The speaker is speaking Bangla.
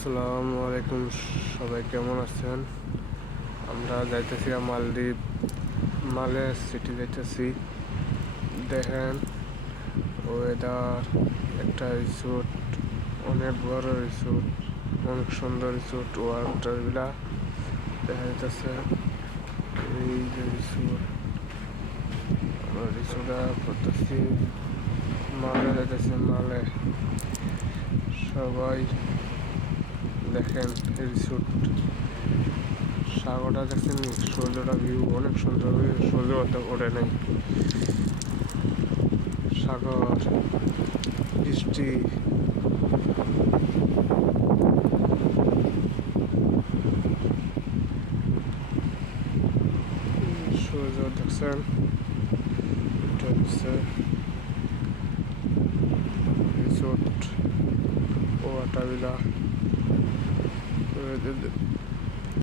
আসসালামু আলাইকুম, সবাই কেমন আছেন? আমরা যাইতেছি মালদ্বীপ, মালে সিটি যাইতেছি। দেখেন ওয়েদার, একটা রিসোর্ট, অনেক বড় রিসোর্ট, অনেক সুন্দর রিসোর্ট। ওয়াটারগুলা দেখা যাইতেছে। এই যে রিসোর্ট, আমরা রিসোর্টটা করতেছি মালে যাইতেছি। মালে সবাই দেখেন রিসোর্ট, সাগরটা দেখছেন, সূর্যটা ভিউ অনেক সুন্দর। সূর্য ওঠে নাই, সাগর, বৃষ্টি, সূর্য দেখছেন। এটা হচ্ছে রিসোর্ট ওয়াটারভিলা।